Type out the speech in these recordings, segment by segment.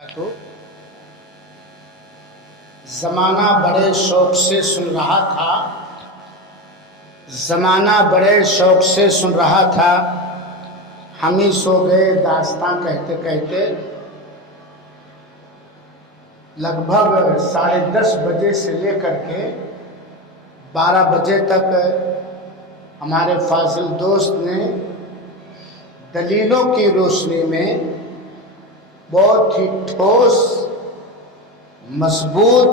تو زمانہ بڑے شوق سے سن رہا تھا، زمانہ بڑے شوق سے سن رہا تھا، ہم ہی سو گئے داستان کہتے کہتے۔ لگ بھگ 10:30 بجے سے لے کر کے 12 بجے تک ہمارے فاضل دوست نے دلیلوں کی روشنی میں بہت ہی ٹھوس مضبوط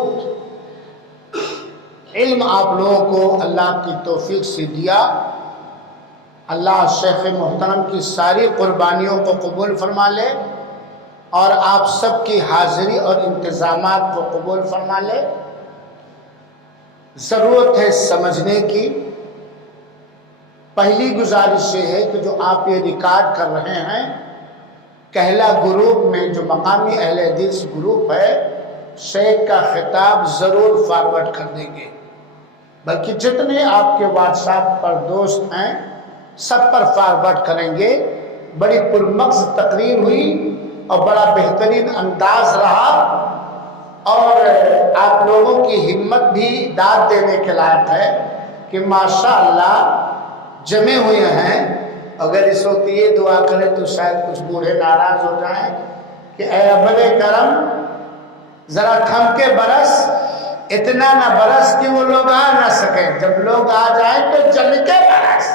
علم آپ لوگوں کو اللہ کی توفیق سے دیا۔ اللہ شیخ محترم کی ساری قربانیوں کو قبول فرما لے اور آپ سب کی حاضری اور انتظامات کو قبول فرما لے۔ ضرورت ہے سمجھنے کی۔ پہلی گزارش یہ ہے کہ جو آپ یہ ریکارڈ کر رہے ہیں کہلا گروپ میں، جو مقامی اہل حدیث گروپ ہے، شیخ کا خطاب ضرور فارورڈ کر دیں گے، بلکہ جتنے آپ کے واٹس ایپ پر دوست ہیں سب پر فارورڈ کریں گے۔ بڑی پرمغز تقریر ہوئی اور بڑا بہترین انداز رہا، اور آپ لوگوں کی ہمت بھی داد دینے کے لائق ہے کہ ماشاءاللہ جمے ہوئے ہیں۔ اگر اس وقت یہ دعا کریں تو شاید کچھ بوڑھے ناراض ہو جائیں کہ اے رب کرم ذرا تھم کے برس، اتنا نہ برس کہ وہ لوگ آ نہ سکیں، جب لوگ آ جائیں تو جل کے برس،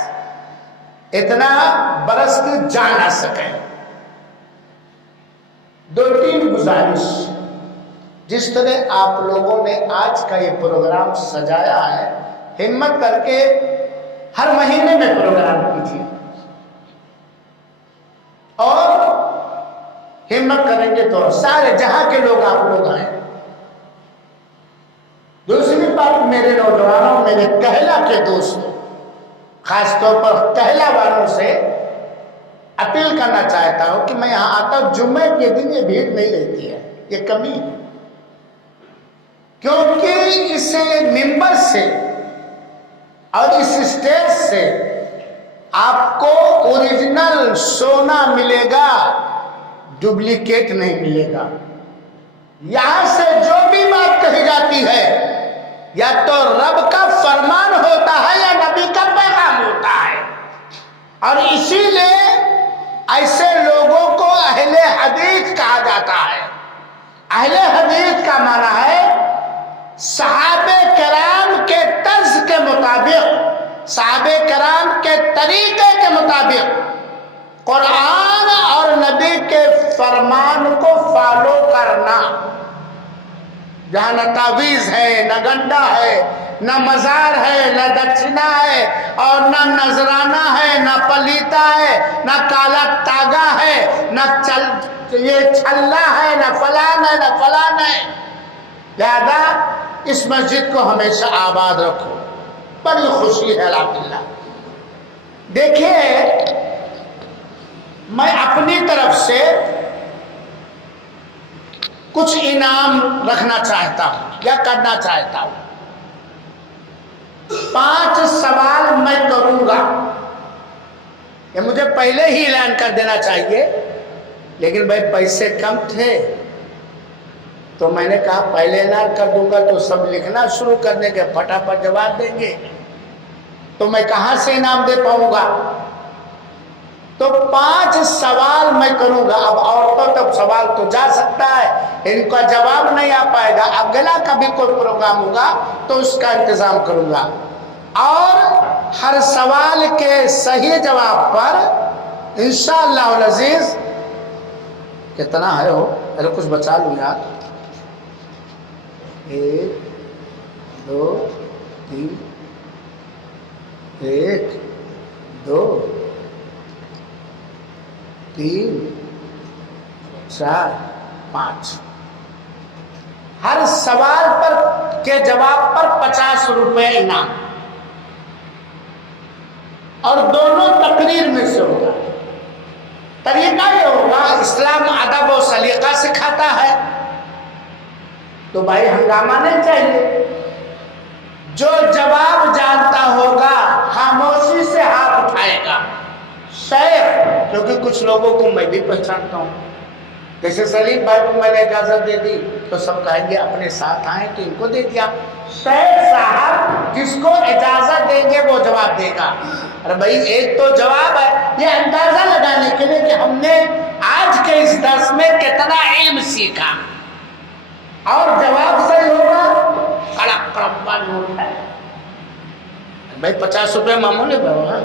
اتنا برس کہ جا نہ سکیں۔ 2-3 گزارش۔ جس طرح آپ لوگوں نے آج کا یہ پروگرام سجایا ہے، ہمت کر کے ہر مہینے میں پروگرام کیجیے، اور ہمت کریں گے تو سارے جہاں کے لوگ آپ لوگ آئیں۔ دوسری بات، میرے نوجوانوں، میرے کہلا کے دوستوں، خاص طور پر کہلا والوں سے اپیل کرنا چاہتا ہوں کہ میں یہاں آتا ہوں جمعے کے دن یہ بھیڑ نہیں رہتی ہے، یہ کمی ہے، کیونکہ اس ممبر سے اور اس اسٹیج سے آپ کو اوریجنل سونا ملے گا، ڈپلیکیٹ نہیں ملے گا۔ یہاں سے جو بھی بات کہی جاتی ہے یا تو رب کا فرمان ہوتا ہے یا نبی کا پیغام ہوتا ہے، اور اسی لیے ایسے لوگوں کو اہل حدیث کہا جاتا ہے۔ اہل حدیث کا معنی ہے صحابہ کرام کے طرز کے مطابق، صحابہ کرام کے طریقے کے مطابق قرآن اور نبی کے فرمان کو فالو کرنا۔ جہاں نہ تعویذ ہے، نہ گنڈا ہے، نہ مزار ہے، نہ دکشنا ہے، اور نہ نذرانہ ہے، نہ پلیتا ہے، نہ کالا تاگا ہے، نہ یہ چھلا ہے، نہ فلان ہے، نہ فلان ہے۔ لہذا اس مسجد کو ہمیشہ آباد رکھو۔ بڑی خوشی ہے الحمدللہ۔ دیکھیے، میں اپنی طرف سے کچھ انعام رکھنا چاہتا ہوں یا کرنا چاہتا ہوں۔ 5 سوال میں کروں گا، یہ مجھے پہلے ہی اعلان کر دینا چاہیے، لیکن بھائی پیسے کم تھے تو میں نے کہا پہلے اعلان کر دوں گا تو سب لکھنا شروع کر دیں گے، پھٹافٹ جواب دیں گے، تو میں کہاں سے انعام دے پاؤں گا؟ تو 5 سوال میں کروں گا۔ اب عورتوں تک سوال تو جا سکتا ہے، ان کا جواب نہیں آ پائے گا، اگلا کبھی کوئی پروگرام ہوگا تو اس کا انتظام کروں گا، اور ہر سوال کے صحیح جواب پر انشاءاللہ العزیز کتنا ہے ہو، ارے کچھ بچا لوں یار، 1 2 3 1 2 3 4 5 ہر سوال پر کے جواب پر 50 روپے انعام، اور دونوں تقریر میں سے ہوگا۔ طریقہ یہ ہوگا، اسلام ادب و سلیقہ سکھاتا ہے تو بھائی ہنگامہ نہیں چاہیے۔ جو جواب جانتا ہوگا خاموشی سے ہاتھ اٹھائے گا۔ شیخ، کیونکہ کچھ لوگوں کو میں بھی پہچانتا ہوں، جیسے سلیم بھائی کو میں نے اجازت دے دی تو سب کہیں گے اپنے ساتھ آئیں تو ان کو دے دیا. شیخ صاحب جس کو اجازت دیں گے وہ جواب دے گا. ارے بھائی ایک تو جواب ہے یہ اندازہ لگانے کے لیے کہ ہم نے آج کے اس درس میں کتنا علم سیکھا, اور جواب صحیح ہوگا کڑک کڑپا نوٹ ہے. بھائی 50 روپے معمولی ہوگا,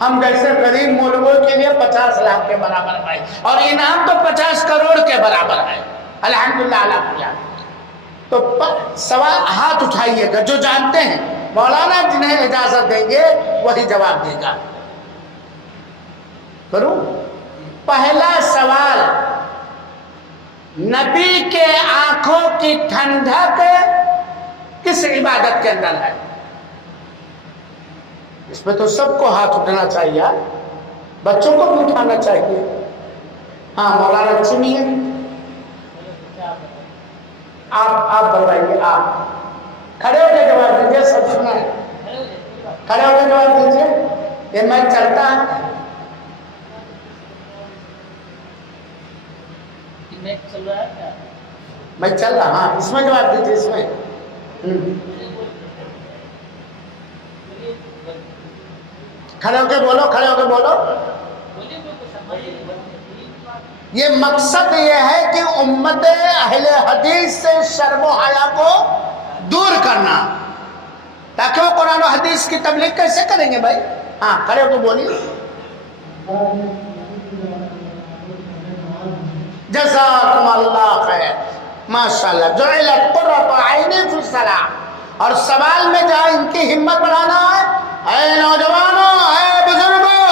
ہم جیسے غریب مولویوں کے لیے 50 لاکھ کے برابر ہے, اور انعام تو 50 کروڑ کے برابر ہے الحمدللہ الحمدللہ. تو سوال ہاتھ اٹھائیے گا جو جانتے ہیں, مولانا جنہیں اجازت دیں گے وہی جواب دے گا. کروں پہلا سوال, نبی کے آنکھوں کی ٹھنڈک کس عبادت کے اندر ہے؟ اس پہ تو سب کو ہاتھ اٹھانا چاہیے, بچوں کو بھی اٹھانا چاہیے. ہاں مولانا سنیے, آپ بتائیے, آپ کھڑے ہو کے جواب دیجیے, سب سنا ہے, کھڑے ہو کے جواب دیجیے. یہ میں چلتا ہے میں چل رہا, ہاں اس میں جواب دیجیے, اس میں کھڑے ہو کے بولو, کھڑے ہو کے بولو. یہ مقصد یہ ہے کہ امت اہل حدیث سے شرم و حیا کو دور کرنا, تاکہ وہ قرآن و حدیث کی تبلیغ کیسے کریں گے بھائی. ہاں کھڑے ہو کے بولیے. جزاکم اللہ خیر, ماشاءاللہ. جعلت قرۃ عینی فی الصلاۃ. اور سوال میں جہاں ان کی ہمت بڑھانا ہے, اے نوجوانوں, اے بزرگوں,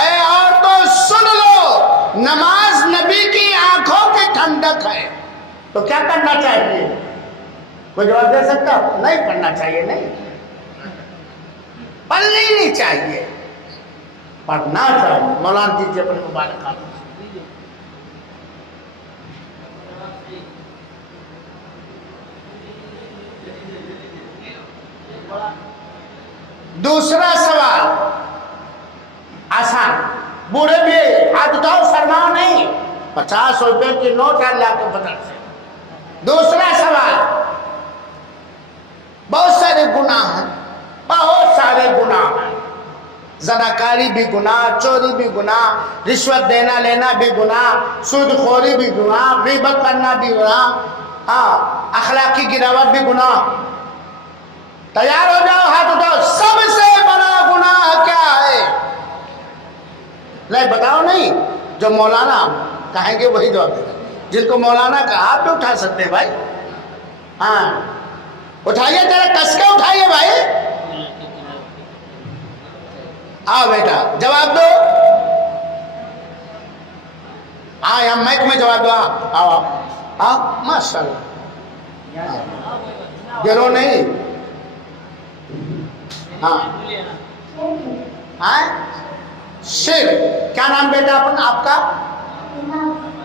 اے عورتوں, سن لو, نماز نبی کی آنکھوں کی ٹھنڈک ہے. تو کیا کرنا چاہیے؟ کوئی جواب دے سکتا؟ نہیں پڑھنا چاہیے, نہیں پڑھنی نہیں چاہیے, پڑھنا چاہیے. مولانا دیجیے اپنے مبارک ہاتھ. دوسرا سوال آسان, بوڑھے بھی ہاتھ اٹھاؤ, فرماؤ نہیں, 50 روپے کی نوٹ اللہ کے فضل سے. دوسرا سوال, بہت سارے گناہ ہیں, بہت سارے گناہ ہیں. زناکاری بھی گناہ, چوری بھی گناہ, رشوت دینا لینا بھی گناہ, سود خوری بھی گناہ, غیبت کرنا بھی گناہ, ہاں اخلاقی گراوٹ بھی گناہ. تیار ہو جاؤ, ہاتھ اٹھاؤ. سب سے بڑا گناہ کیا ہے؟ نہیں بتاؤ, نہیں, جو مولانا کہیں گے وہی جواب دے گا. جن کو مولانا کہا آپ بھی اٹھا سکتے ہیں بھائی. ہاں اٹھائیے, ذرا کس کے اٹھائیے بھائی. آؤ بیٹا جواب دو. ہاں یہاں مائک میں جواب دو. آؤ آپ, ہاں ماشاء اللہ, گرو نہیں. ہاں ہاں شرک. کیا نام بیٹا آپ کا؟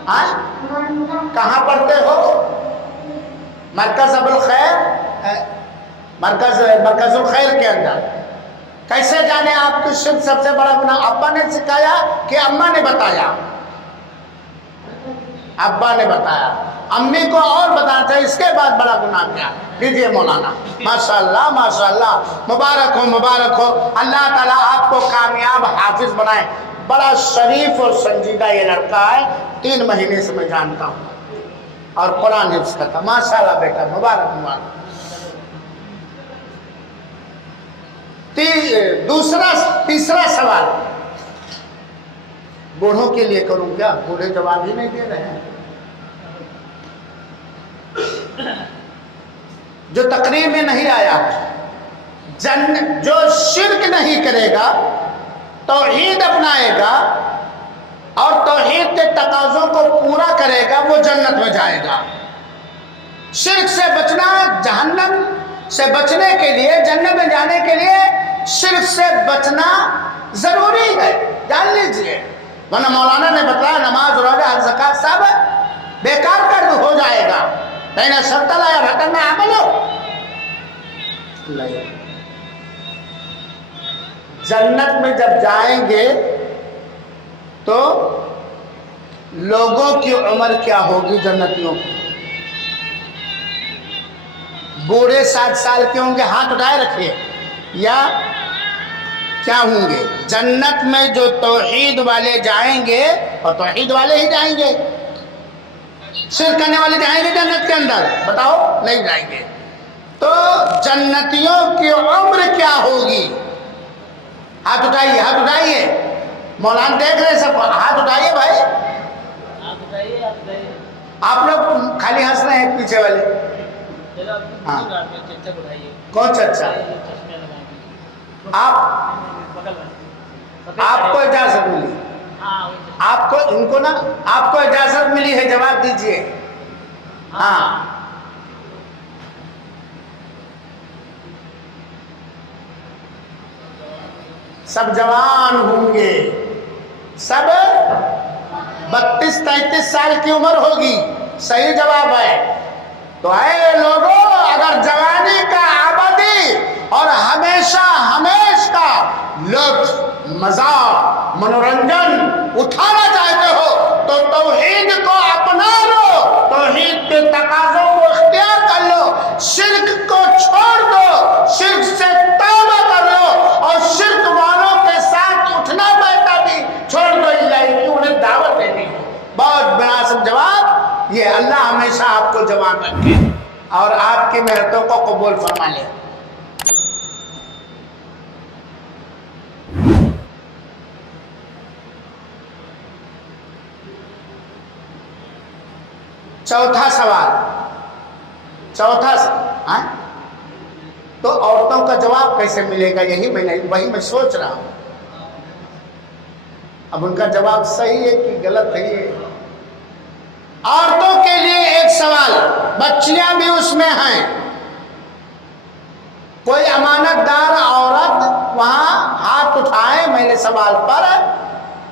ہاں کہاں پڑھتے ہو؟ مرکز ابو الخیر, مرکز الخیر کے اندر. کیسے جانے آپ کی شرک سب سے بڑا گناہ؟ ابا نے سکھایا کہ اماں نے بتایا؟ ابا نے بتایا, امی کو اور بتانا چاہیے. اس کے بعد بڑا گناہ کیا؟ دیجیے مولانا. ماشاءاللہ ماشاءاللہ, مبارک ہو مبارک ہو. اللہ تعالیٰ آپ کو کامیاب حافظ بنائے. بڑا شریف اور سنجیدہ یہ لڑکا ہے, 3 مہینے سے میں جانتا ہوں, اور قرآن حفظ کرتا. ماشاءاللہ بیٹا, مبارک مبارک. تیسرا سوال بوڑھوں کے لیے کروں کیا؟ بوڑھے جواب ہی نہیں دے رہے ہیں. جو تقریر میں نہیں آیا, جو شرک نہیں کرے گا, توحید اپنائے گا اور توحید کے تقاضوں کو پورا کرے گا, وہ جنت میں جائے گا. شرک سے بچنا, جہنم سے بچنے کے لیے, جنت میں جانے کے لیے شرک سے بچنا ضروری ہے, جان لیجئے. ورنہ مولانا نے بتایا نماز, روزہ, حج, زکات سب بیکار کر ہو جائے گا. نہیں شرط لایا رکن میں عمل ہو. جنت میں جب جائیں گے تو لوگوں کی عمر کیا ہوگی جنتیوں کی؟ بوڑھے 60 سال کے ہوں گے؟ ہاتھ اٹھائے رکھیے. یا کیا ہوں گے؟ جنت میں جو توحید والے جائیں گے، اور توحید والے ہی جائیں گے. شرک کرنے والے جائیں گے جنت کے اندر؟ بتاؤ، نہیں جائیں گے. تو جنتیوں کی عمر کیا ہوگی؟ ہاتھ اٹھائیے، ہاتھ اٹھائیے. مولانا دیکھ رہے سب، ہاتھ اٹھائیے بھائی. آپ لوگ خالی ہنس رہے ہیں پیچھے والے. ہاں، کون چچا؟ آپ کو اجازت ملی؟ آپ کو، ان کو نا، آپ کو اجازت ملی ہے؟ جواب دیجئے. ہاں، سب جوان ہوں گے، سب 32-33 سال کی عمر ہوگی. صحیح جواب ہے. تو اے لوگوں، اگر جوانی کا ابدی اور ہمیشہ ہمیش کا لطف، مزہ، منورنجن اٹھانا چاہتے ہو تو توحید کو اپنا لو، توحید کے تقاضوں کو اختیار کر لو، شرک کو چھوڑ دو، شرک سے توبہ کر لو، اور شرک والوں کے ساتھ اٹھنا بیٹھنا بھی چھوڑ دو. اللہ کی انہیں دعوت دینی ہے. بہت مناسب جواب یہ. اللہ ہمیشہ آپ کو جوان رکھے اور آپ کی محنتوں کو قبول فرما لے. چوتھا سوال. تو عورتوں کا جواب کیسے ملے گا؟ وہی میں سوچ رہا ہوں. اب ان کا جواب صحیح ہے کہ غلط ہے؟ یہ عورتوں کے لیے ایک سوال. بچیاں بھی اس میں ہیں. کوئی امانت دار عورت وہاں ہاتھ اٹھائے میرے سوال پر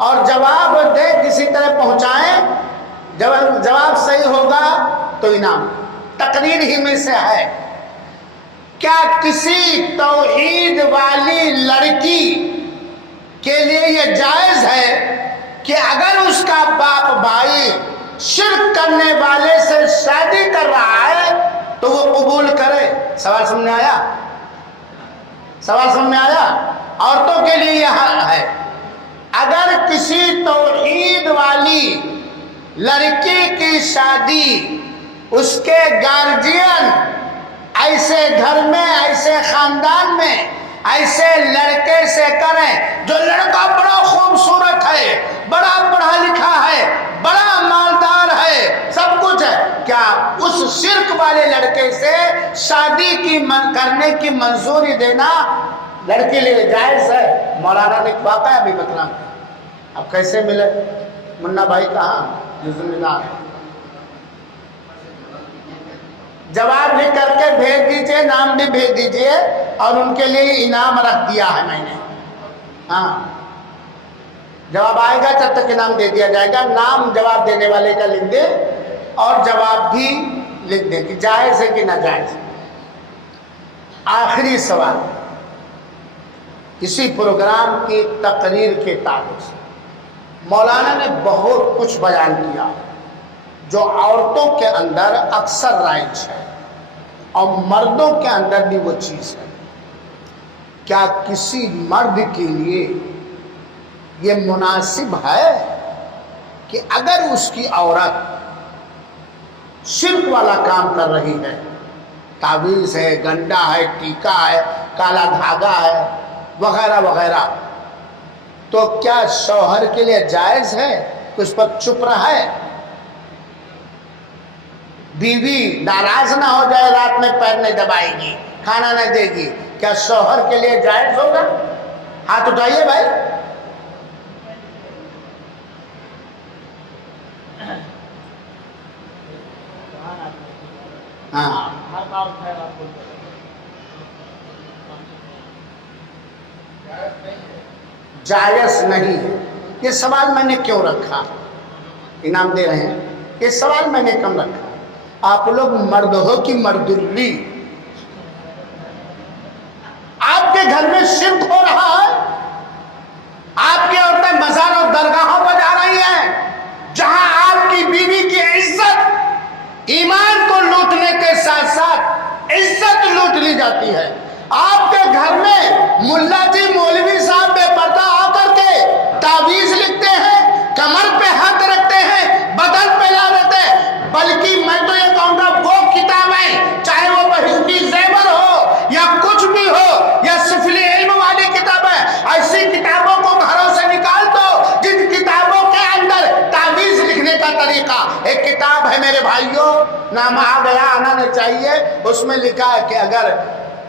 اور جواب دے، کسی طرح پہنچائیں. جواب صحیح ہوگا تو انعام تقریر ہی میں سے ہے. کیا کسی توحید والی لڑکی کے لیے یہ جائز ہے کہ اگر اس کا باپ بھائی شرک کرنے والے سے شادی کر رہا ہے تو وہ قبول کرے؟ سوال سمجھ میں آیا؟ سوال سمجھ میں آیا؟ عورتوں کے لیے یہ ہے، اگر کسی توحید والی لڑکی کی شادی اس کے گارجین ایسے گھر میں، ایسے خاندان میں، ایسے لڑکے سے کریں جو لڑکا بڑا خوبصورت ہے، بڑا پڑھا لکھا ہے، بڑا مالدار ہے، سب کچھ ہے، کیا اس شرک والے لڑکے سے شادی کرنے کی منظوری دینا لڑکی لیے جائز ہے؟ مولانا نے واقعہ بھی بتلا. اب کیسے ملے؟ منا بھائی کہاں؟ جواب لکھ کر کے بھیج دیجئے، نام بھی بھیج دیجئے، اور ان کے لیے انعام رکھ دیا ہے میں نے. ہاں، جواب آئے گا جب تک انعام دے دیا جائے گا. نام جواب دینے والے کا لکھ دے اور جواب بھی لکھ دے کہ جائز ہے کہ ناجائز. آخری سوال کسی پروگرام کی تقریر کے تعلق سے. مولانا نے بہت کچھ بیان کیا جو عورتوں کے اندر اکثر رائج ہے اور مردوں کے اندر بھی وہ چیز ہے. کیا کسی مرد کے لیے یہ مناسب ہے کہ اگر اس کی عورت شرک والا کام کر رہی ہے، تعویذ ہے، گنڈا ہے، ٹیکا ہے، کالا دھاگا ہے، وغیرہ وغیرہ، تو کیا شوہر کے لیے جائز ہے کہ اس پر چپ رہے؟ بیوی ناراض نہ ہو جائے، رات میں پیر نہیں دبائے گی، کھانا نہ دے گی، کیا شوہر کے لیے جائز ہوگا؟ ہاتھ اٹھائیے بھائی. ہاں، جائز نہیں ہے. یہ سوال میں نے کیوں رکھا؟ انعام دے رہے ہیں. یہ سوال میں نے کم رکھا. آپ لوگ مرد ہو کہ مردلی؟ آپ کے گھر میں شرک ہو رہا ہے، آپ کی عورتیں مزار اور درگاہوں پر جا رہی ہیں جہاں عزت لوٹ لی جاتی ہے. آپ کے گھر میں ملا جی مولوی صاحب بے پردہ آ کر کے تعویذ لکھتے ہیں, کمر پہ ہاتھ رکھتے ہیں, بدن پہ لا دیتے ہیں. بلکہ میں تو یہ کہوں گا وہ کتابیں چاہے وہ بہشتی زیور ہو یا کچھ بھی ہو یا سفلی علم والی کتابیں, ایسی کتابوں کو گھروں سے نکال دو جن کتابوں کے اندر تعویذ لکھنے کا طریقہ. ایک کتاب ہے میرے بھائیوں, نام آ گیا آنا نہیں چاہیے, اس میں لکھا ہے کہ اگر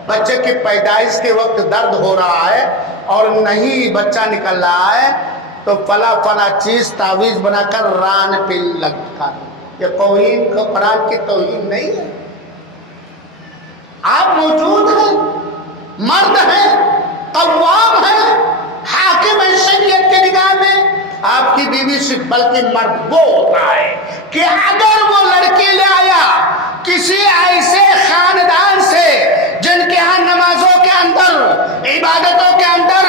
بچے کی پیدائش کے وقت درد ہو رہا ہے اور نہیں بچہ نکل رہا ہے تو فلاں فلاں چیز تعویذ بنا کر ران پہ لگا دو. یہ توہین کو قرآن کی توہین نہیں ہے. آپ موجود ہیں, مرد ہیں, قوام ہیں, حاکم ہیں شریعت کی نگاہ میں. آپ کی بیوی سے بلکہ مرد وہ ہوتا ہے کہ اگر وہ لڑکی لے آیا کسی ایسے خاندان سے جن کے ہاں نمازوں کے اندر, عبادتوں کے اندر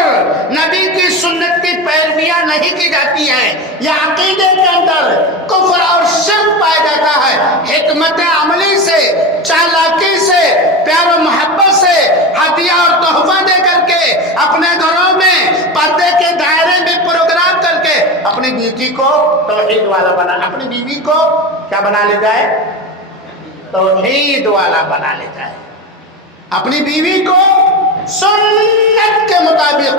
نبی کی سنت کی پیرویاں نہیں کی جاتی ہیں, یا عقیدے کے اندر کفر اور شرک پایا جاتا ہے, حکمت عملی سے, چالاکی سے, پیار و محبت سے ہدیہ اور تحفہ دے کر کے اپنے گھروں میں پردے کے دائرے میں پروگرام کر کے اپنی بیٹی کو توحید والا بنا, اپنی بیوی کو کیا بنا لے جائے, توحید والا بنا لے جائے, اپنی بیوی کو سنت کے مطابق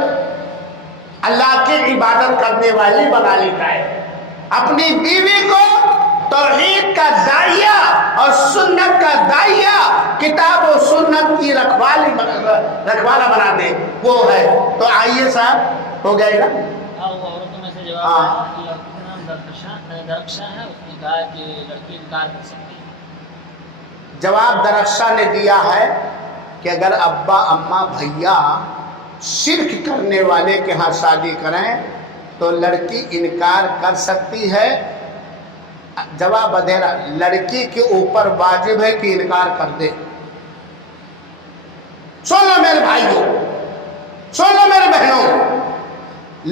اللہ کی عبادت کرنے والی بنا لی جائے, اپنی بیوی کو توحید کا داعیہ اور سنت کا داعیہ, کتاب و سنت کی رکھوالا بنا دے, وہ ہے. تو آئیے صاحب, ہو گئے گا. عورتوں میں سے جواب ہے کہ لڑکی کا نام درخشاں ہے, اس نے کہا کہ لڑکی انکار کر سکتی ہے. جواب درخشاں نے دیا ہے کہ اگر ابا اما بھیا شرک کرنے والے کے ہاں شادی کریں تو لڑکی انکار کر سکتی ہے. جواب ادھیرا, لڑکی کے اوپر واجب ہے کہ انکار کر دے. سن لو میرے بھائیوں, سن لو میرے بہنوں,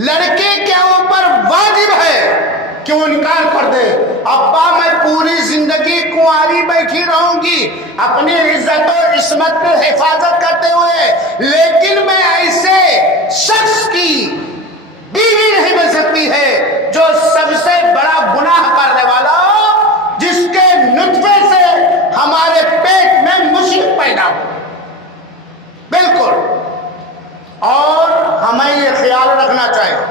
لڑکی کے اوپر واجب ہے کہ وہ انکار کر دے. ابا میں پوری زندگی کنواری بیٹھی رہوں گی اپنی عزت و عصمت کی حفاظت کرتے ہوئے, لیکن میں ایسے شخص کی بیوی نہیں بن سکتی ہے جو سب سے بڑا گناہ کرنے والا ہو, جس کے نطفے سے ہمارے پیٹ میں مشرک پیدا ہو. بالکل. اور ہمیں یہ خیال رکھنا چاہیے,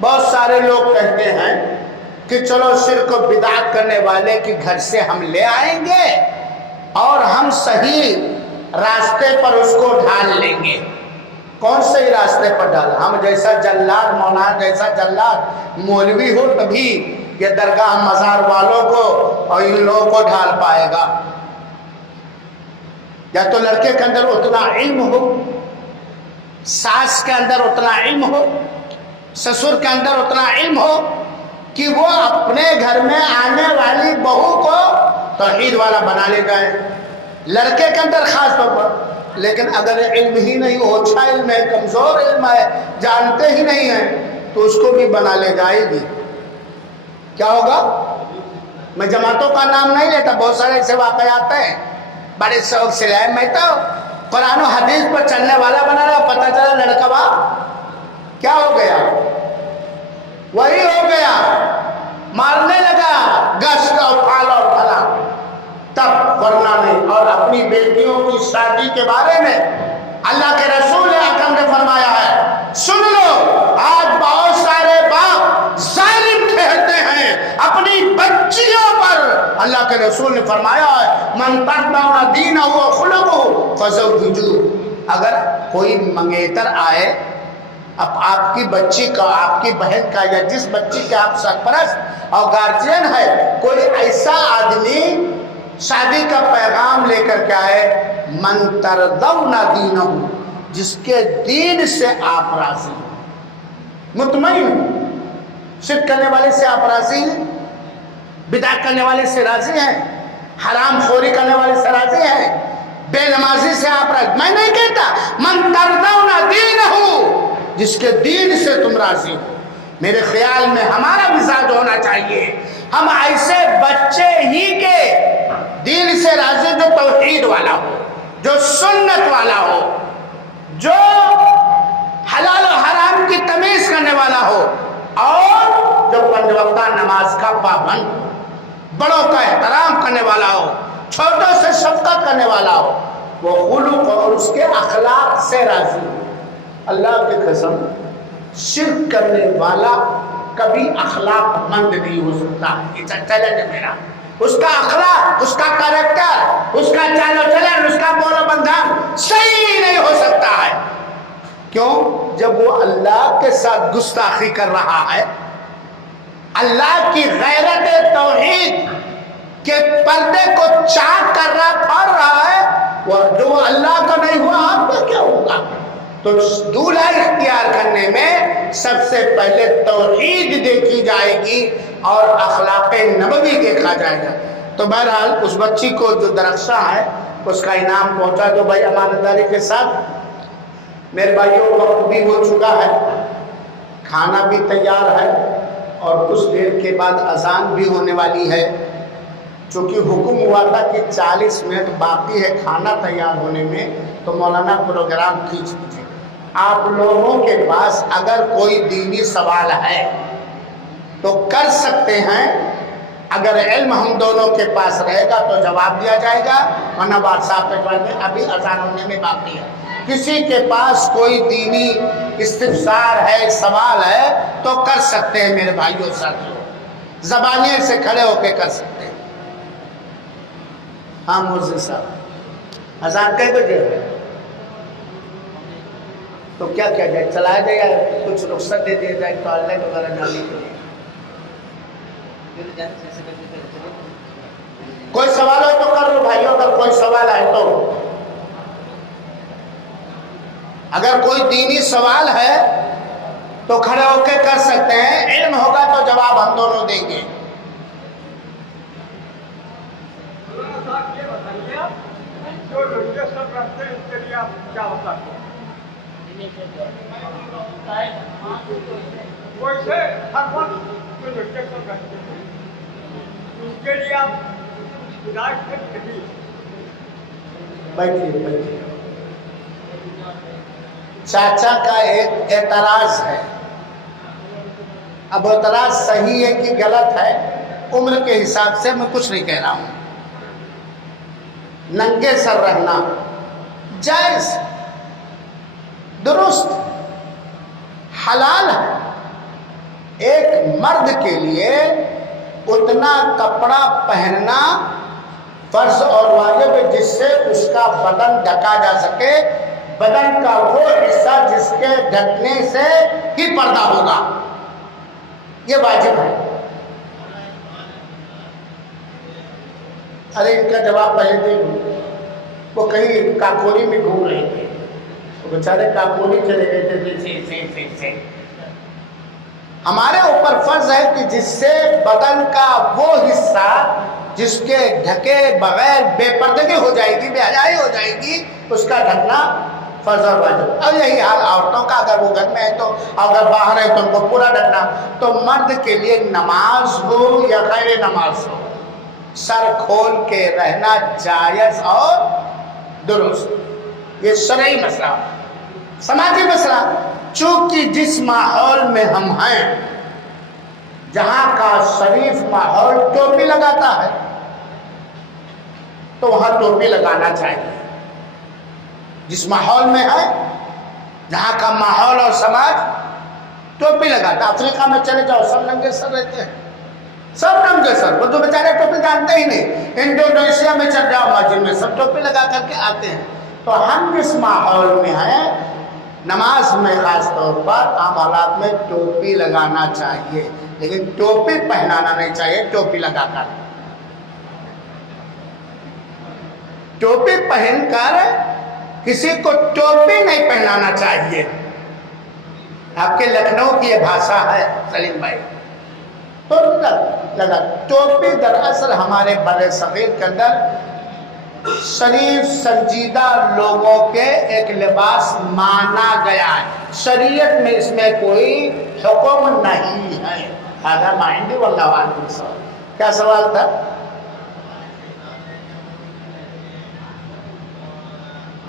بہت سارے لوگ کہتے ہیں کہ چلو شرک و بدعت کرنے والے کے گھر سے ہم لے آئیں گے اور ہم صحیح راستے پر اس کو ڈھال لیں گے. کون سے راستے پر ڈال, ہم جیسا جلاد مولانا جیسا جلاد مولوی ہو تبھی یہ درگاہ مزار والوں کو اور ان لوگوں کو ڈھال پائے گا. یا تو لڑکے کے اندر اتنا علم ہو, ساس کے اندر اتنا علم ہو, سسر کے اندر اتنا علم ہو کہ وہ اپنے گھر میں آنے والی بہو کو توحید والا بنا لے جائے. لڑکے کے اندر خاص طور پر. لیکن اگر علم ہی نہیں ہو, اچھا علم ہے, کمزور علم ہے, جانتے ہی نہیں ہیں, تو اس کو بھی بنا لے جائے گی. کیا ہوگا؟ میں جماعتوں کا نام نہیں لیتا, بہت سارے ایسے واقعات ہیں, بڑے شوق سے لائے. میں تو قرآن و حدیث پر چلنے والا بنا رہا, پتہ چلا لڑکا با کیا ہو گیا, وہی ہو گیا, مارنے لگا گشت اور پھال اور پھلا, تب ورنہ نہیں. اور اپنی بیٹیوں کی شادی کے بارے میں اللہ کے رسول اکرم نے فرمایا ہے, سن لو, آج بہت سارے باپ ظالم ٹھہرتے ہیں اپنی بچیوں پر. اللہ کے رسول نے فرمایا ہے, من ترضون دینہ و خلقہ فزوجوہ. اگر کوئی منگیتر آئے, اب آپ کی بچی کا, آپ کی بہن کا, یا جس بچی کے آپ سرپرست اور گارجین ہے, کوئی ایسا آدمی شادی کا پیغام لے کر کے آئے, من ترضون دینہ, جس کے دین سے آپ راضی ہیں, مطمئن, شرک کرنے والے سے آپ راضی ہیں, بدعت کرنے والے سے راضی ہیں, حرام خوری کرنے والے سے راضی ہیں, بے نمازی سے آپ راضی. میں نہیں کہتا, من ترضون دینہ, جس کے دین سے تم راضی ہو. میرے خیال میں ہمارا مزاج ہونا چاہیے, ہم ایسے بچے ہی کے دین سے راضی جو توحید والا ہو, جو سنت والا ہو، جو حلال و حرام کی تمیز کرنے والا ہو، اور جو 5 وقتہ نماز کا پابند ہو، بڑوں کا احترام کرنے والا ہو، چھوٹوں سے شفقت کرنے والا ہو، وہ خلق اور اس کے اخلاق سے راضی ہو۔ اللہ کی قسم، شرک کرنے والا کبھی اخلاق مند نہیں ہو سکتا۔ چیلنج ہے میرا، اس کا اخلاق، اس کا کریکٹر، اس کا چال و چلن، اس کا بول و بندھن صحیح نہیں ہو سکتا ہے۔ کیوں؟ جب وہ اللہ کے ساتھ گستاخی کر رہا ہے، اللہ کی غیرت توحید کے پردے کو چاک کر رہا، پھاڑ رہا ہے، جو اللہ کا نہیں ہوا، آپ کا کیا ہوگا؟ تو دولہا اختیار کرنے میں سب سے پہلے توحید دیکھی جائے گی اور اخلاق نبوی دیکھا جائے گا۔ تو بہرحال اس بچی کو جو درخشاں ہے اس کا انعام پہنچا دو بھائی امانت داری کے ساتھ۔ میرے بھائیوں، وقت بھی ہو چکا ہے، کھانا بھی تیار ہے اور کچھ دیر کے بعد اذان بھی ہونے والی ہے۔ چونکہ حکم ہوا تھا کہ 40 منٹ باقی ہے کھانا تیار ہونے میں، تو مولانا پروگرام کھینچ دیجیے۔ آپ لوگوں کے پاس اگر کوئی دینی سوال ہے تو کر سکتے ہیں، اگر علم ہم دونوں کے پاس رہے گا تو جواب دیا جائے گا، ورنہ واٹس ایپ پہ جواب دیں، ابھی اذان ہونے میں باقی ہے۔ کسی کے پاس کوئی دینی استفسار ہے، سوال ہے تو کر سکتے ہیں میرے بھائیوں ساتھیوں، زبانیے سے کھڑے ہو کے کر سکتے ہیں۔ ہاں مؤذن صاحب، اذان کئے بجے ہے؟ تو کیا کیا جائے، چلایا جائے یا کچھ رخصت دے دیا جائے ٹوائلٹ وغیرہ جانے کے لیے؟ کوئی سوال ہو تو کر لو بھائیوں، اگر کوئی سوال ہے تو، اگر کوئی دینی سوال ہے تو کھڑے ہو کے کر سکتے ہیں، علم ہوگا تو جواب ہم دونوں دیں گے۔ جو لڑکے سب رکھتے ہیں اس کے لیے آپ کیا ہوتا ہے؟ ویسے ہر وقت جو لڑکے سب رکھتے ہیں اس کے لیے آپ ہدایت کرتے ہیں۔ بیٹھیے بیٹھیے۔ چاچا کا ایک اعتراض ہے، اب اعتراض صحیح ہے کہ غلط ہے عمر کے حساب سے میں کچھ نہیں کہہ رہا ہوں۔ ننگے سر رہنا جائز، درست، حلال ہے۔ ایک مرد کے لیے اتنا کپڑا پہننا فرض اور واجب ہے جس سے اس کا بدن ڈھکا جا سکے، بدن کا وہ حصہ جس کے ڈھکنے سے ہی پردہ ہوگا، یہ واجب ہے۔ ارے ان کا جواب پہلے دے دوں، وہ کہیں کاکوری میں گھوم رہے تھے، وہ بیچارے کاکوری چلے گئے تھے۔ ہمارے اوپر فرض ہے کہ جس سے بدن کا وہ حصہ جس کے ڈھکے بغیر بے پردگی ہو جائے گی، بے حیائی ہو جائے گی، اس کا ڈھکنا فرض اور واجب۔ اور یہی حال عورتوں کا، اگر وہ گھر میں ہے تو، اگر باہر ہے تو ان کو پورا ڈھکنا۔ تو مرد کے لیے نماز ہو یا غیر نماز ہو، سر کھول کے رہنا جائز اور درست۔ یہ شرعی مسئلہ، سماجی مسئلہ، چونکہ جس ماحول میں ہم ہیں، جہاں کا شریف ماحول ٹوپی لگاتا ہے تو وہاں ٹوپی لگانا چاہیے۔ جس ماحول میں ہے، جہاں کا ماحول اور سماج ٹوپی لگاتا، افریقہ میں چلے جاؤ سب ننگے سر رہتے ہیں، سب ننگے سر، وہ تو بیچارے ٹوپی جانتے ہی نہیں۔ انڈونیشیا میں چل جاؤ مسجد میں سب ٹوپی لگا کر کے آتے ہیں۔ تو ہم جس ماحول میں ہیں، نماز میں خاص طور پر عام حالات میں ٹوپی لگانا چاہیے، لیکن ٹوپی پہنانا نہیں چاہیے۔ ٹوپی لگا کر، ٹوپی پہن کر کسی کو ٹوپی نہیں پہنانا چاہیے۔ آپ کے لکھنؤ کی یہ بھاشا ہے سلیم بھائی، تو لگا ٹوپی دراصل ہمارے بر صغیر کے اندر شریف سنجیدہ لوگوں کے ایک لباس مانا گیا ہے، شریعت میں اس میں کوئی حکم نہیں ہے۔ هذا ما عندي والله اعلم بالصواب۔ کیا سوال تھا؟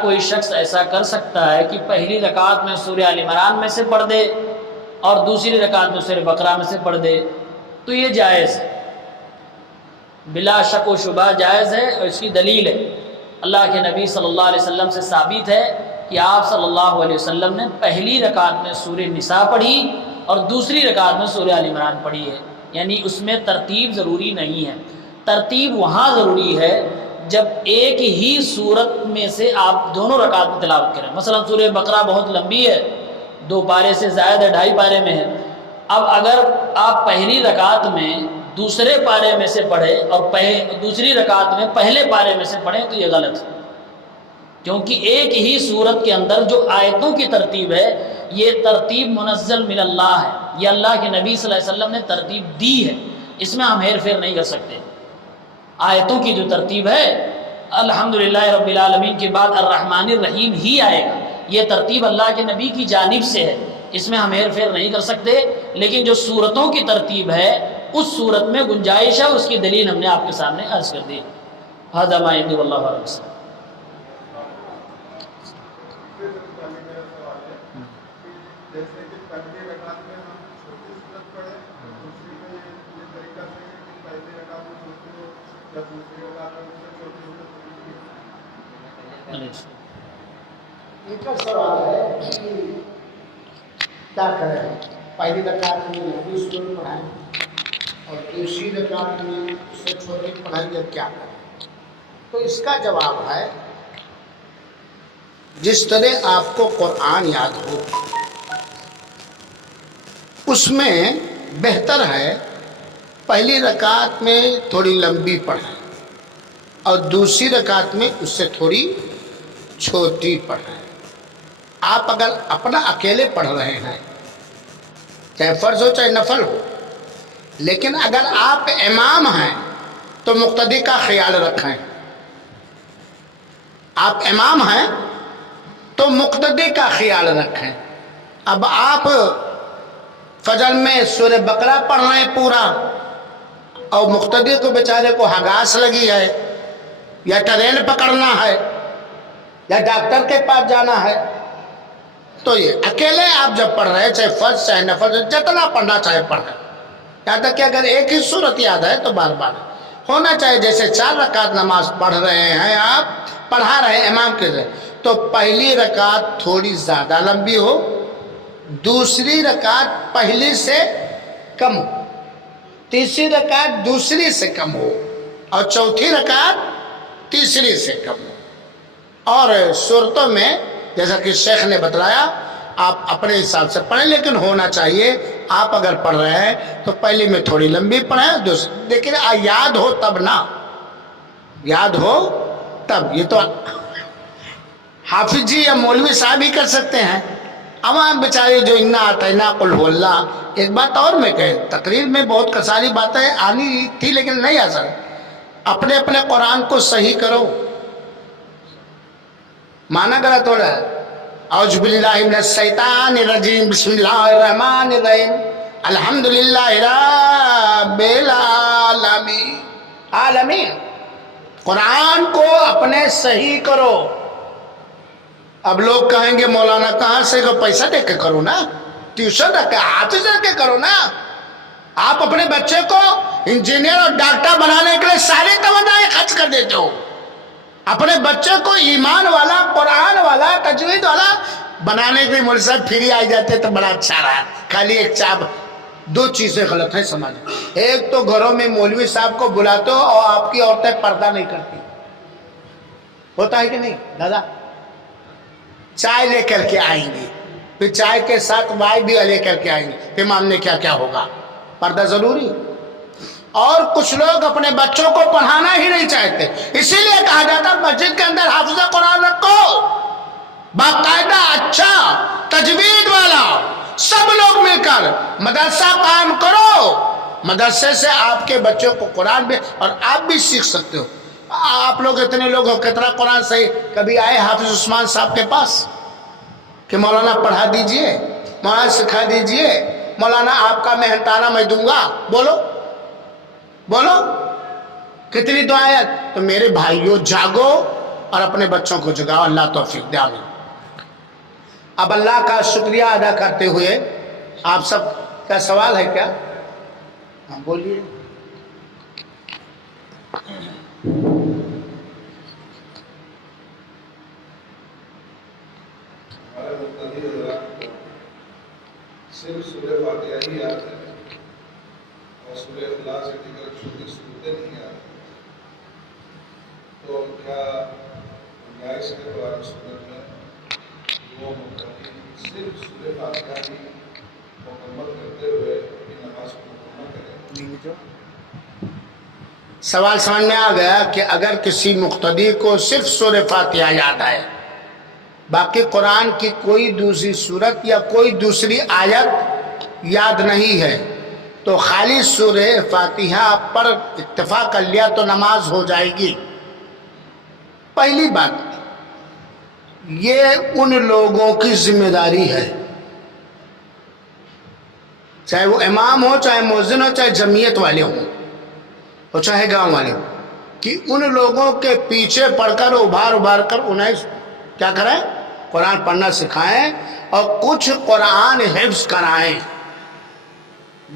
کوئی شخص ایسا کر سکتا ہے کہ پہلی رکعت میں سورہ آل عمران میں سے پڑھ دے اور دوسری رکعت میں سورہ بقرہ میں سے پڑھ دے؟ تو یہ جائز ہے، بلا شک و شبہ جائز ہے، اور اس کی دلیل ہے اللہ کے نبی صلی اللہ علیہ وسلم سے ثابت ہے کہ آپ صلی اللہ علیہ وسلم نے پہلی رکعت میں سورہ نساء پڑھی اور دوسری رکعت میں سورہ آل عمران پڑھی ہے، یعنی اس میں ترتیب ضروری نہیں ہے۔ ترتیب وہاں ضروری ہے جب ایک ہی صورت میں سے آپ دونوں رکعت میں تلاوت کریں۔ مثلا سورہ بقرہ بہت لمبی ہے، 2 پارے سے زائد ہے، 2.5 پارے میں ہے۔ اب اگر آپ پہلی رکعت میں دوسرے پارے میں سے پڑھے اور دوسری رکعت میں پہلے پارے میں سے پڑھیں تو یہ غلط ہے، کیونکہ ایک ہی صورت کے اندر جو آیتوں کی ترتیب ہے یہ ترتیب منزل من اللہ ہے، یہ اللہ کے نبی صلی اللہ علیہ وسلم نے ترتیب دی ہے، اس میں ہم ہیر پھیر نہیں کر سکتے۔ آیتوں کی جو ترتیب ہے الحمدللہ رب العالمین کے بعد الرحمن الرحیم ہی آئے گا، یہ ترتیب اللہ کے نبی کی جانب سے ہے، اس میں ہم ہیر پھیر نہیں کر سکتے۔ لیکن جو صورتوں کی ترتیب ہے اس صورت میں گنجائش ہے، اس کی دلیل ہم نے آپ کے سامنے عرض کر دی۔ ھذا ما عندی واللہ اعلم۔ جیسے کہ پہلی رکعت میں ہم چھوٹی صورت پڑھیں، دوسری میں یہ طریقہ صحیح ہے کہ پہلی رکعت میں چھوٹی ہو یا دوسری رکعت میں اس سے چھوٹی ہو۔ ان کا سوال ہے کہ کیا کریں، پہلی رکعت میں لمبی صورت پڑھائیں اور دوسری رکعت میں اس سے چھوٹی پڑھائیں یا کیا کریں؟ تو اس کا جواب ہے جس طرح آپ کو قرآن یاد ہو اس میں بہتر ہے پہلی رکعت میں تھوڑی لمبی پڑھیں اور دوسری رکعت میں اس سے تھوڑی چھوٹی پڑھیں۔ آپ اگر اپنا اکیلے پڑھ رہے ہیں چاہے فرض ہو چاہے نفل ہو، لیکن اگر آپ امام ہیں تو مقتدی کا خیال رکھیں۔ آپ امام ہیں تو مقتدی کا خیال رکھیں۔ اب آپ فجر میں سورہ بقرہ پڑھ رہے ہیں پورا اور مقتدی کو بیچارے کو ہگاس لگی ہے یا ٹرین پکڑنا ہے یا ڈاکٹر کے پاس جانا ہے، تو یہ اکیلے آپ جب پڑھ رہے ہیں چاہے فرض چاہے نفل جتنا پڑھنا چاہے پڑھیں، یہاں تک کہ اگر ایک ہی صورت یاد ہے تو بار بار ہونا چاہیے۔ جیسے 4 رکعت نماز پڑھ رہے ہیں، آپ پڑھا رہے ہیں امام کے ذریعے، تو پہلی رکعت تھوڑی زیادہ لمبی ہو، دوسری رکعت پہلی سے کم ہو، تیسری رکعت دوسری سے کم ہو اور چوتھی رکعت تیسری سے کم ہو۔ اور صورتوں میں جیسا کہ شیخ نے بتلایا آپ اپنے حساب سے پڑھیں، لیکن ہونا چاہیے آپ اگر پڑھ رہے ہیں تو پہلی میں تھوڑی لمبی پڑھیں، لیکن یاد ہو تب نہ، یاد ہو تب۔ یہ تو حافظ جی یا مولوی صاحب ہی کر سکتے ہیں، عوام بیچارے جو انا اعطینا قل هو اللہ۔ ایک بات اور میں کہے، تقریر میں بہت کساری باتیں آنی تھی لیکن نہیں آ سکتی، اپنے اپنے قرآن کو صحیح کرو، مانا غلط ہو رہا ہے۔ اعوذ باللہ من الشیطان الرجیم، بسم اللہ الرحمن الرحیم، الحمدللہ رب العالمین۔ قرآن کو اپنے صحیح کرو۔ اب لوگ کہیں گے مولانا کہاں سے پیسہ دے کے کرو نا، ٹیوشن رکھ کے حافظ رکھ کے کرو نا۔ آپ اپنے بچے کو انجینئر اور ڈاکٹر بنانے کے لیے سارے توانائی خرچ کر دیتے ہو، اپنے بچے کو ایمان والا، قرآن والا، تجوید والا بنانے کے لیے مولوی صاحب فری آ جاتے تو بڑا اچھا رہا۔ خالی ایک چاپ 2 چیزیں غلط ہیں سمجھ، ایک تو گھروں میں مولوی صاحب کو بلاتے ہو اور آپ کی عورتیں پردہ نہیں کرتی، ہوتا ہے کہ نہیں دادا؟ چائے لے کر کے آئیں گی، پھر چائے کے ساتھ وائن بھی لے کر کے آئیں گے، پھر ماننے کیا کیا ہوگا؟ پردہ ضروری۔ اور کچھ لوگ اپنے بچوں کو پڑھانا ہی نہیں چاہتے، اسی لیے کہا جاتا مسجد کے اندر حافظ قرآن رکھو، باقاعدہ اچھا تجوید والا، سب لوگ مل کر مدرسہ قائم کرو، مدرسے سے آپ کے بچوں کو قرآن بھی اور آپ بھی سیکھ سکتے ہو۔ آپ لوگ اتنے لوگ ہو، کتنا قرآن صحیح کبھی آئے حافظ عثمان صاحب کے پاس کہ مولانا پڑھا دیجئے، مولانا سکھا دیجئے، مولانا آپ کا محنتانہ میں دوں گا؟ بولو بولو کتنی دعائیں۔ تو میرے بھائیوں جاگو، اور اپنے بچوں کو جگاؤ. اللہ توفیق دے. آمین. اب اللہ کا شکریہ ادا کرتے ہوئے آپ سب کا سوال ہے کیا؟ ہاں بولیے. ہمارے مقتدی حضرات کو صرف سورہ فاتحہ ہی یاد ہے اور سورہ اخلاص سے دیگر چھوٹی صورتیں نہیں آتی، تو کیا گنجائش ہے قرآن سنت میں وہ مقتدی صرف سورہ فاتحہ ہی مکمل کرتے ہوئے اپنی نماز کو مکمل کریں؟ سوال سمجھ میں آ گیا کہ اگر کسی مقتدی کو صرف سورہ فاتحہ یاد ہے، باقی قرآن کی کوئی دوسری سورت یا کوئی دوسری آیت یاد نہیں ہے، تو خالی سورہ فاتحہ پر اکتفا کر لیا تو نماز ہو جائے گی. پہلی بات یہ ان لوگوں کی ذمہ داری ہے، چاہے وہ امام ہو، چاہے مؤذن ہو، چاہے جمعیت والے ہوں اور چاہے گاؤں والے ہوں، کہ ان لوگوں کے پیچھے پڑھ کر ابھار کر انہیں کیا کریں؟ قرآن پڑھنا سکھائیں اور کچھ قرآن حفظ کرائیں.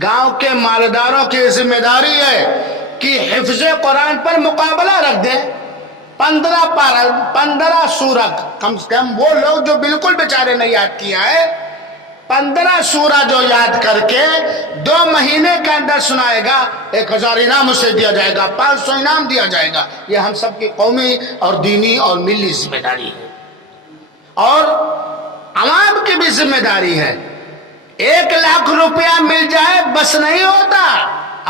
گاؤں کے مالداروں کی ذمہ داری ہے کہ حفظ قرآن پر مقابلہ رکھ دیں. 15 سورت کم سے کم وہ لوگ جو بالکل بیچارے نے یاد کیا ہے، 15 سورہ جو یاد کر کے 2 مہینے کے اندر سنائے گا، 1000 انعام اسے دیا جائے گا، 500 انعام دیا جائے گا. یہ ہم سب کی قومی اور دینی اور ملی ذمہ داری ہے، اور عوام کی بھی ذمہ داری ہے. 1 لاکھ روپیہ مل جائے بس نہیں ہوتا،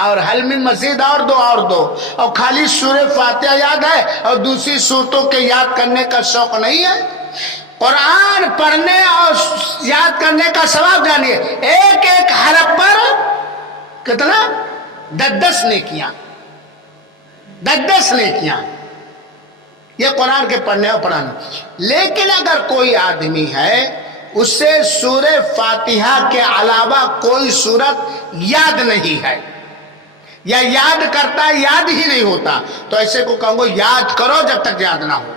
اور حل من مزید اور دو اور خالی سورہ فاتحہ یاد ہے اور دوسری سورتوں کے یاد کرنے کا شوق نہیں ہے. قرآن پڑھنے اور یاد کرنے کا ثواب جانیے، ایک حرف پر کتنا؟ 10 نیکیاں، 10 نیکیاں، یہ قرآن کے پڑھنے اور پڑھانے. لیکن اگر کوئی آدمی ہے اسے سورہ فاتحہ کے علاوہ کوئی سورت یاد نہیں ہے، یا یاد کرتا ہے یاد ہی نہیں ہوتا، تو ایسے کو کہوں گا یاد کرو جب تک یاد نہ ہو،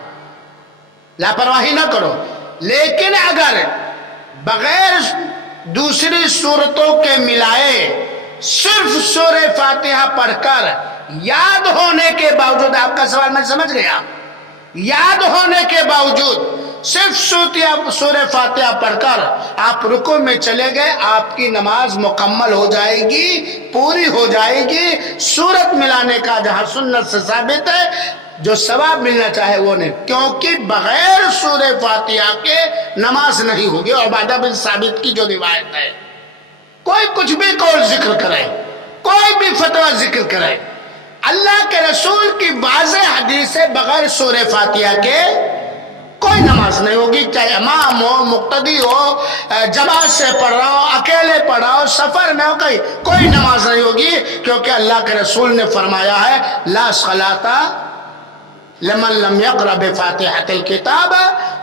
لاپرواہی نہ کرو. لیکن اگر بغیر دوسری صورتوں کے ملائے صرف سورہ فاتحہ پڑھ کر یاد ہونے کے باوجود، آپ کا سوال میں سمجھ گیا، یاد ہونے کے باوجود صرف سورہ فاتحہ پڑھ کر آپ رکوع میں چلے گئے، آپ کی نماز مکمل ہو جائے گی، پوری ہو جائے گی. سورت ملانے کا جہاں سنت سے ثابت ہے، جو ثواب ملنا چاہے وہ نہیں، کیونکہ بغیر سورہ فاتحہ کے نماز نہیں ہوگی. اور عبادہ بن ثابت کی جو روایت ہے، کوئی کچھ بھی قول ذکر کرے، کوئی بھی فتویٰ ذکر کرے، اللہ کے رسول کی واضح حدیث ہے بغیر سورہ فاتحہ کے کوئی نماز نہیں ہوگی. چاہے امام ہو، مقتدی ہو، جماعت سے پڑھ رہا ہو، اکیلے پڑھ رہا ہو، سفر میں ہو، کوئی نماز نہیں ہوگی. کیونکہ اللہ کے رسول نے فرمایا ہے لا صلاۃ لمن لم یقرأ بفاتحۃ الکتاب،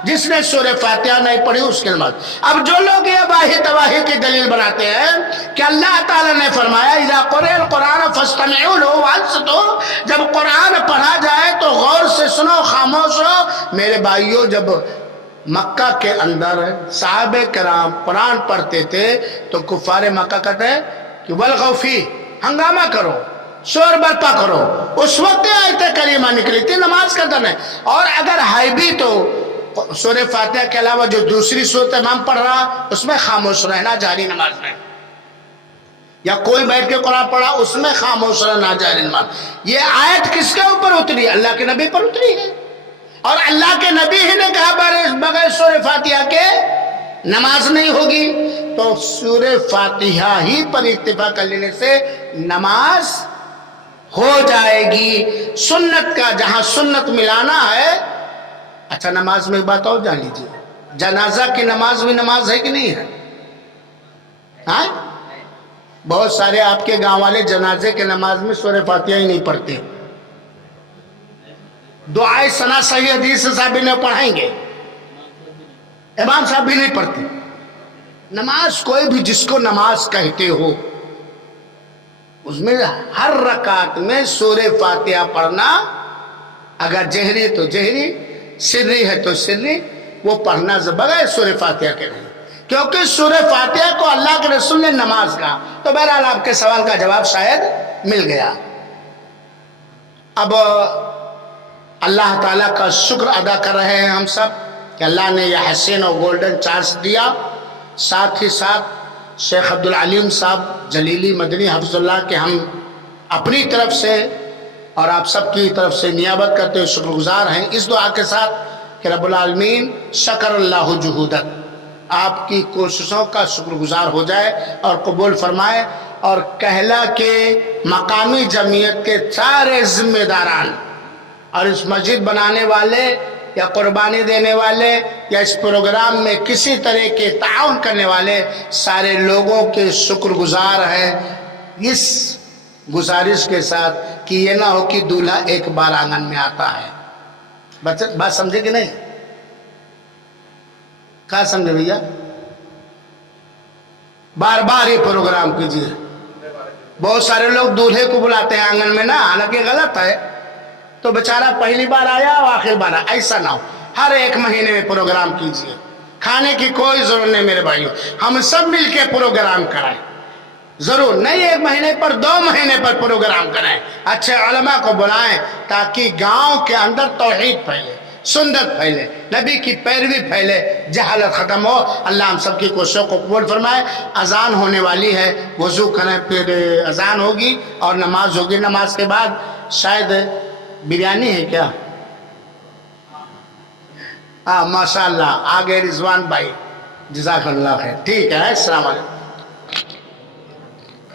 جس نے سورہ فاتحہ نہیں پڑھی اس کی نماز. اب جو لوگ یہ واہی تواہی کی دلیل بناتے ہیں کہ اللہ تعالیٰ نے فرمایا اذا قرئ القرآن فاستمعوا له وانصتوا، جب قرآن پڑھا جائے تو غور سے سنو، خاموش ہو. میرے بھائیوں، جب مکہ کے اندر صحابہ کرام قرآن پڑھتے تھے تو کفار مکہ کہتے ہیں کہ والغوا فیہ، ہنگامہ کرو، شور برپا کرو. اس وقت آیت کریمہ نکلی تھی نماز کا دن ہے. اور اگر ہے بھی تو سورہ فاتحہ کے علاوہ جو دوسری سورت امام پڑھ رہا اس میں خاموش رہنا جاری نماز میں، یا کوئی بیٹھ کے قرآن پڑھا اس میں خاموش رہنا جاری نماز. یہ آیت کس کے اوپر اتری؟ اللہ کے نبی پر اتری ہے، اور اللہ کے نبی ہی نے کہا بغیر سورہ فاتحہ کے نماز نہیں ہوگی. تو سورہ فاتحہ ہی پر اکتفا کر لینے سے نماز ہو جائے گی. سنت کا جہاں سنت ملانا ہے. اچھا، نماز میں ایک بات اور جان لیجیے، جنازہ کی نماز بھی نماز ہے کہ نہیں ہے؟ ہاں، بہت سارے آپ کے گاؤں والے جنازے کے نماز میں سورہ فاتحہ ہی نہیں پڑھتے. دعائے ثنا صحیح حدیث صاحب نے پڑھائیں گے، امام صاحب بھی نہیں پڑھتے. نماز کوئی بھی جس کو نماز کہتے ہو اس میں ہر رکعت میں سورہ فاتحہ پڑھنا، اگر جہری تو جہری، سری ہے تو سری وہ پڑھنا بغیر سورہ فاتحہ کے نہیں، کیونکہ سورہ فاتحہ کو اللہ کے رسول نے نماز کہا. تو بہرحال آپ کے سوال کا جواب شاید مل گیا. اب اللہ تعالیٰ کا شکر ادا کر رہے ہیں ہم سب کہ اللہ نے یہ حسین اور گولڈن چانس دیا. ساتھ ہی ساتھ شیخ عبدالعلیم صاحب جلیلی مدنی حفظ اللہ کے ہم اپنی طرف سے اور آپ سب کی طرف سے نیابت کرتے ہوئے شکر گزار ہیں اس دعا کے ساتھ کہ رب العالمین شکر اللہ جہودک، آپ کی کوششوں کا شکر گزار ہو جائے اور قبول فرمائے، اور کہلا کے مقامی جمعیت کے سارے ذمہ داران اور اس مسجد بنانے والے یا قربانی دینے والے یا اس پروگرام میں کسی طرح کے تعاون کرنے والے سارے لوگوں کے شکر گزار ہیں، اس گزارش کے ساتھ کہ یہ نہ ہو کہ دولہا ایک بار آنگن میں آتا ہے. بات سمجھے کہ نہیں؟ کیا سمجھے بھیا؟ بار بار یہ پروگرام کیجیے. بہت سارے لوگ دولہے کو بلاتے ہیں آنگن میں، نہ حالانکہ غلط ہے. تو بیچارہ پہلی بار آیا اور آخر بار آیا، ایسا نہ ہو. ہر ایک مہینے میں پروگرام کیجیے. کھانے کی کوئی ضرورت نہیں میرے بھائیوں، ہم سب مل کے پروگرام کرائیں. ضرور نہیں 1 مہینے پر 2 مہینے پر پروگرام کرائیں. اچھے علماء کو بلائیں تاکہ گاؤں کے اندر توحید پھیلے، سنت پھیلے، نبی کی پیروی پھیلے، جہالت ختم ہو. اللہ ہم سب کی کوششوں کو قبول فرمائے. اذان ہونے والی ہے، وضو کریں، پھر اذان ہوگی اور نماز ہوگی. نماز کے بعد شاید بریانی ہے کیا؟ ماشاء اللہ آگے رضوان بھائی، جزاک اللہ خیر. ٹھیک ہے، السلام علیکم.